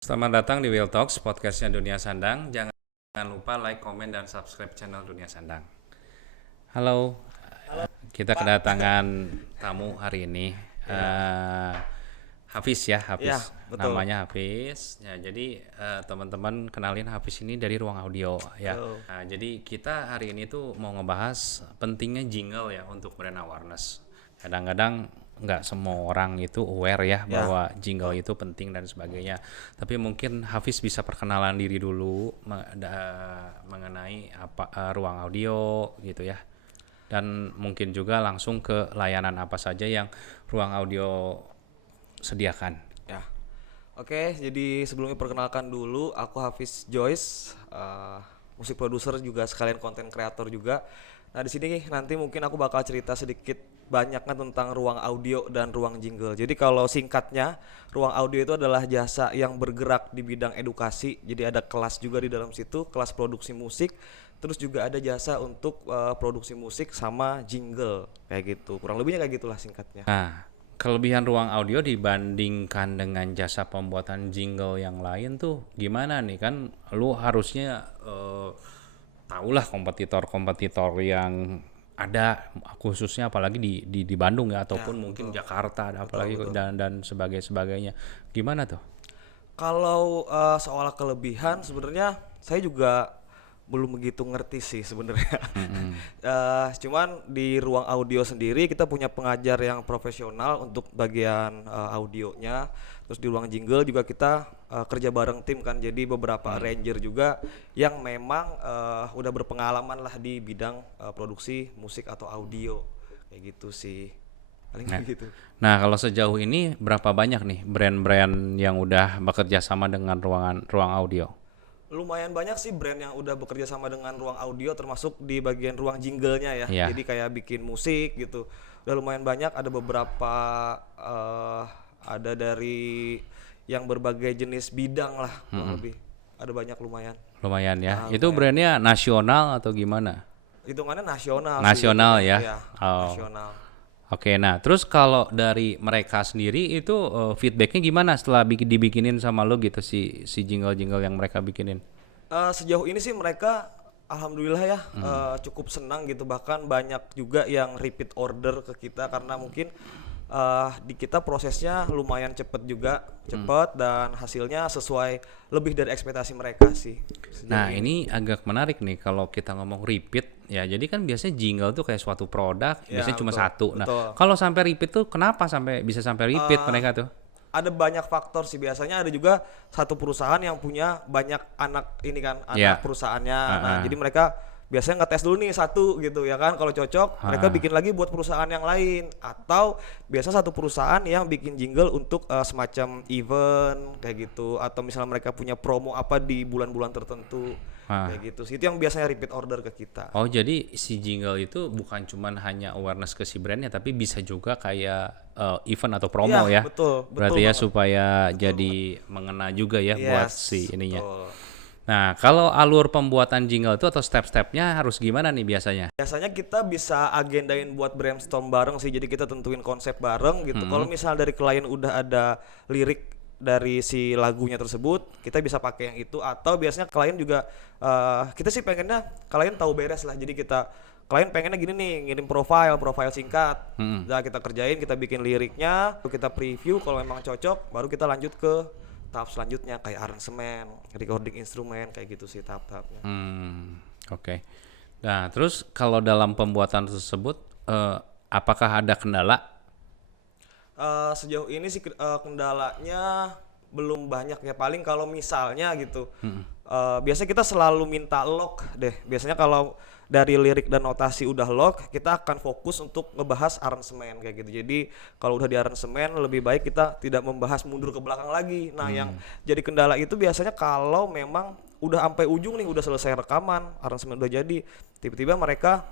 Selamat datang di Will Talks, podcastnya Dunia Sandang. Jangan lupa like, komen, dan subscribe channel Dunia Sandang. Halo, kita kedatangan tamu hari ini. Hafiz ya, Ya, Hafiz. betul. Namanya Hafiz. Ya, jadi teman-teman kenalin Hafiz ini dari Ruang Audio ya. Halo. Nah, jadi kita hari ini tuh mau ngebahas pentingnya jingle ya untuk brand awareness. Kadang-kadang nggak semua orang itu aware ya Ya, bahwa jingle betul. itu penting dan sebagainya. Tapi mungkin Hafiz bisa perkenalan diri dulu mengenai apa ruang audio gitu ya. Dan mungkin juga langsung ke layanan apa saja yang ruang audio sediakan. Ya. Oke, jadi sebelumnya perkenalkan dulu, aku Hafiz Joyce, musik produser juga sekalian konten kreator juga. Nah, di sini nanti mungkin aku bakal cerita sedikit banyaknya tentang ruang audio dan ruang jingle. Jadi kalau singkatnya, ruang audio itu adalah jasa yang bergerak di bidang edukasi. Jadi ada kelas juga di dalam situ, kelas produksi musik. Terus juga ada jasa untuk produksi musik sama jingle kayak gitu. Kurang lebihnya kayak gitulah singkatnya. Nah, kelebihan ruang audio dibandingkan dengan jasa pembuatan jingle yang lain tuh gimana nih? Kan lu harusnya tahulah kompetitor-kompetitor yang ada, khususnya apalagi di Bandung ya, Ya, ataupun mungkin betul. Jakarta, Betul, apalagi betul. dan sebagainya. Gimana tuh? Kalau soal kelebihan sebenarnya saya juga belum begitu ngerti sih sebenarnya. Cuman di ruang audio sendiri kita punya pengajar yang profesional untuk bagian audionya. Terus di ruang jingle juga kita kerja bareng tim kan. Jadi beberapa arranger juga yang memang udah berpengalaman lah di bidang produksi musik atau audio kayak gitu sih. Paling Nah, gitu. nah, kalau sejauh ini berapa banyak nih brand-brand yang udah bekerja sama dengan ruang audio? Lumayan banyak sih brand yang udah bekerja sama dengan ruang audio termasuk di bagian ruang jinglenya ya. Iya. Jadi kayak bikin musik gitu. Udah lumayan banyak, ada beberapa eh ada dari yang berbagai jenis bidang lah kurang lebih. Ada banyak lumayan. Lumayan ya. Itu Lumayan. brandnya nasional atau gimana? Hitungannya nasional sih Nasional jatuhnya. ya. Ya, Oh. nasional. Oke, nah terus kalau dari mereka sendiri itu feedbacknya gimana setelah dibikinin sama lo gitu si jingle-jingle yang mereka bikinin? Sejauh ini sih mereka alhamdulillah ya cukup senang gitu, bahkan banyak juga yang repeat order ke kita karena mungkin di kita prosesnya lumayan cepet juga, cepet dan hasilnya sesuai lebih dari ekspektasi mereka sih sejauh Nah ini. ini agak menarik nih kalau kita ngomong repeat ya. Jadi kan biasanya jingle tuh kayak suatu produk Ya biasanya cuma betul, satu. Nah betul. kalau sampai repeat tuh kenapa bisa sampai repeat eh mereka tuh? ada banyak faktor sih, biasanya ada juga satu perusahaan yang punya banyak anak ini kan, anak Ya. perusahaannya. Nah Heeh. jadi mereka biasanya ngetes dulu nih satu gitu ya kan, kalau cocok mereka Heeh. bikin lagi buat perusahaan yang lain, atau biasa satu perusahaan yang bikin jingle untuk semacam event kayak gitu, atau misalnya mereka punya promo apa di bulan-bulan tertentu Heeh. kayak gitu sih. Itu yang biasanya repeat order ke kita. Oh, jadi si jingle itu bukan cuman hanya awareness ke si brandnya, tapi bisa juga kayak event atau Iya promo ya. betul, betul Berarti ya banget, supaya betul banget. jadi mengena juga ya buat Yes, si ininya. betul. Nah, kalau alur pembuatan jingle itu atau step-stepnya harus gimana nih biasanya? Biasanya kita bisa agendain buat brainstorm bareng sih, jadi kita tentuin konsep bareng gitu. Kalau misal dari klien udah ada lirik dari si lagunya tersebut, kita bisa pakai yang itu. Atau biasanya klien juga, kita sih pengennya klien tahu beres lah. Jadi klien pengennya gini nih, ngirim profile singkat. Nah kita kerjain, kita bikin liriknya, lalu kita preview. Kalau memang cocok, baru kita lanjut ke tahap selanjutnya kayak aransemen, recording instrumen kayak gitu sih tahap-tahapnya. Oke. Nah, terus kalau dalam pembuatan tersebut, apakah ada kendala? Sejauh ini sih kendalanya belum banyak ya, paling kalau misalnya gitu. Biasanya kita selalu minta log deh. Biasanya kalau dari lirik dan notasi udah log, kita akan fokus untuk ngebahas aransemen kayak gitu. Jadi kalau udah di aransemen lebih baik kita tidak membahas mundur ke belakang lagi. Nah, yang jadi kendala itu biasanya kalau memang udah sampai ujung nih, udah selesai rekaman, aransemen udah jadi, tiba-tiba mereka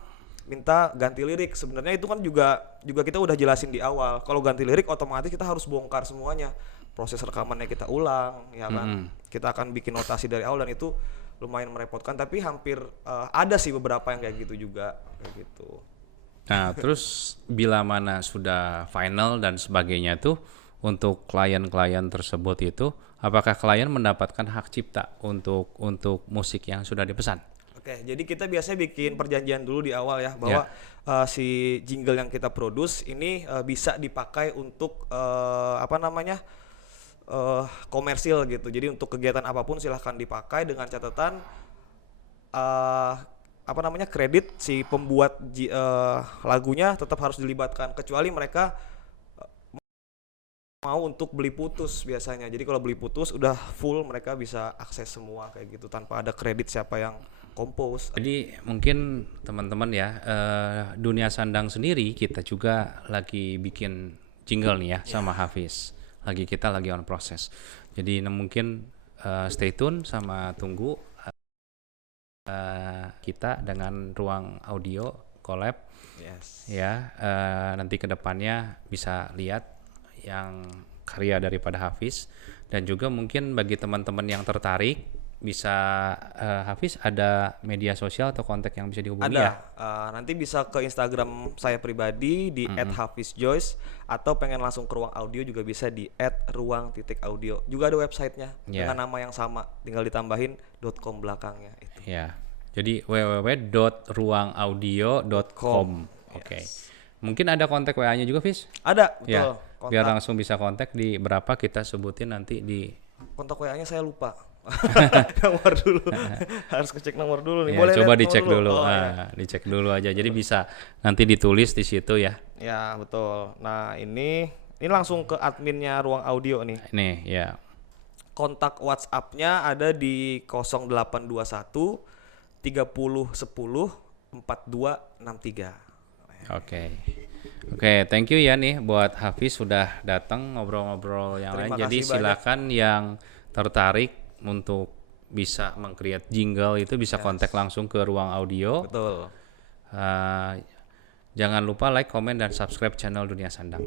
minta ganti lirik. Sebenarnya itu kan juga juga kita udah jelasin di awal. Kalau ganti lirik otomatis kita harus bongkar semuanya. Proses rekamannya kita ulang, ya kan. Kita akan bikin notasi dari awal dan itu lumayan merepotkan, tapi hampir ada sih beberapa yang kayak gitu juga, kayak gitu. Nah, terus bila mana sudah final dan sebagainya tuh, untuk klien-klien tersebut itu, apakah klien mendapatkan hak cipta untuk musik yang sudah dipesan? Oke, jadi kita biasanya bikin perjanjian dulu di awal ya Ya. bahwa si jingle yang kita produce ini bisa dipakai untuk komersil gitu. Jadi untuk kegiatan apapun silahkan dipakai dengan catatan kredit si pembuat lagunya tetap harus dilibatkan kecuali mereka mau untuk beli putus biasanya. Jadi kalau beli putus udah full mereka bisa akses semua kayak gitu tanpa ada kredit siapa yang compose. Jadi mungkin teman-teman ya, Dunia Sandang sendiri kita juga lagi bikin jingle nih ya sama Hafiz. Kita lagi on proses. Jadi mungkin stay tune sama tunggu kita dengan Ruang Audio collab. Yes. Ya, nanti kedepannya bisa lihat yang karya daripada Hafiz, dan juga mungkin bagi teman-teman yang tertarik bisa Hafiz ada media sosial atau kontak yang bisa dihubungi Ada, ya? nanti bisa ke Instagram saya pribadi di @hafizjoyce atau pengen langsung ke Ruang Audio juga bisa di @ruang_audio. Juga ada websitenya dengan nama yang sama, tinggal ditambahin .com belakangnya itu. Ya, jadi www.ruangaudio.com. Oke. Mungkin ada kontak WA-nya juga, Fis? Ada, betul. Ya, biar langsung bisa kontak di berapa kita sebutin nanti di kontak WA-nya saya lupa. Nomor dulu. Harus ngecek nomor dulu nih. Ya, Boleh coba lihat dicek nomor dulu. Oh, dicek dulu aja. Jadi bisa nanti ditulis di situ ya. Ya, betul. Nah, ini langsung ke adminnya Ruang Audio nih. Nih, ya. Kontak WhatsApp-nya ada di 0821 30 10 4263. Oke, thank you ya nih buat Hafiz sudah datang ngobrol-ngobrol yang lain. Jadi silakan yang tertarik untuk bisa meng-create jingle itu bisa kontak langsung ke Ruang Audio. Betul. Jangan lupa like, komen, dan subscribe channel Dunia Sandang.